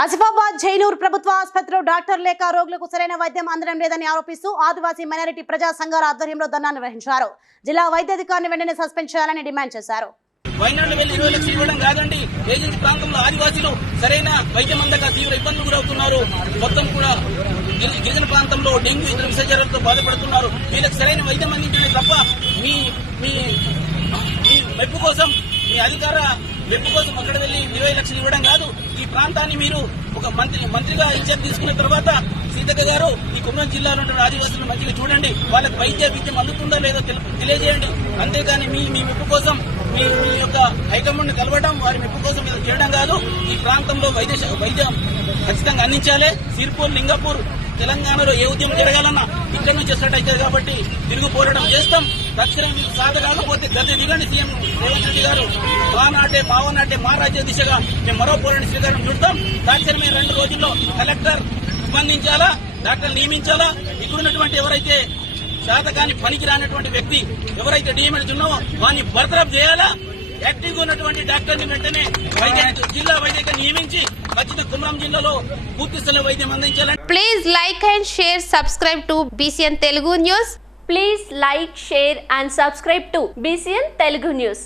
ఆసిఫాబాద్ జైనూర్ ప్రభుత్వ ఆసుపత్రిలో డాక్టర్ లేక రోగులకు సరైన వైద్యం అందడం లేదని ఆరోపిస్తూ ఆదివాసీ మైనారిటీ ప్రజా సంఘాల ఆధ్వర్యంలో ధర్నా నిర్వహించారు. జిల్లా వైద్యాధికారిని వెంటనే సస్పెండ్ చేయాలని డిమాండ్ చేశారు. వైనాడు వెళ్లి 20 లక్షలు ఇవ్వడం కాదండి. ఏజెన్సీ ప్రాంతంలో ఆదివాసీలు సరైన వైద్యం అందక తీవ్ర ఇబ్బందులు గురవుతున్నారు. మొత్తం కూడా గిరిజన ప్రాంతంలో డెంగ్యూ ఇతర విషజ్వరాలతో బాధపడుతున్నారు. వీళ్ళకి సరైన వైద్యం అందించడమే తప్ప మీ మెప్పు కోసం, మీ అధికార మెప్పు కోసం అక్కడ వెళ్లి 20 లక్షలు ఇవ్వడం కాదు. ఈ ప్రాంతాన్ని మీరు ఒక మంత్రిగా ఇన్ఛార్జ్ తీసుకున్న తర్వాత సీతక్క గారు ఈ కుమ్రం జిల్లాలో ఉన్న ఆదివాసులు మంచిగా చూడండి, వాళ్ళకి విద్యం అందుతుందా లేదో తెలియజేయండి. అంతేగాని మీ మెప్పు కోసం మీ యొక్క హైకమాండ్ కలవడం, వారి మెప్పు కోసం ఇది చేయడం కాదు. ఈ ప్రాంతంలో వైద్యం ఖచ్చితంగా అందించాలి. సిర్పూర్, లింగపూర్, తెలంగాణలో ఏ ఉద్యమం జరగాలన్నా ఇక్కడ నుంచి స్టార్ట్ అవుతుంది కాబట్టి తిరుగు పోరాటం చేస్తాం. తక్షణం మీకు సాధ కాకపోతే గద్దె దిగండి. సీఎం రేవంత్ రెడ్డి గారు మావనాటే మా రాజ్య దిశగా మేము మరో పోరాట శ్రీకారం చుడతాం. తక్షణమే 2 రోజుల్లో కలెక్టర్ స్పందించాలా, డాక్టర్ నియమించాలా. ఇక్కడున్నటువంటి ఎవరైతే శాతకాని పనికి రానటువంటి వ్యక్తి ఎవరైతే డిఎంఎడ్ ఉన్నావో వారిని బర్తరఫ్ చేయాలా. యాక్టివ్ గా ఉన్నటువంటి డాక్టర్ ని వెంటనే జిల్లా వైద్యంగా నియమించి ఖచ్చితంగా కుమ్రం జిల్లాలో పూర్తి స్థాయి వైద్యం అందించాలని. Please like and share, subscribe to BCN Telugu News. Please like, share and subscribe to BCN Telugu News.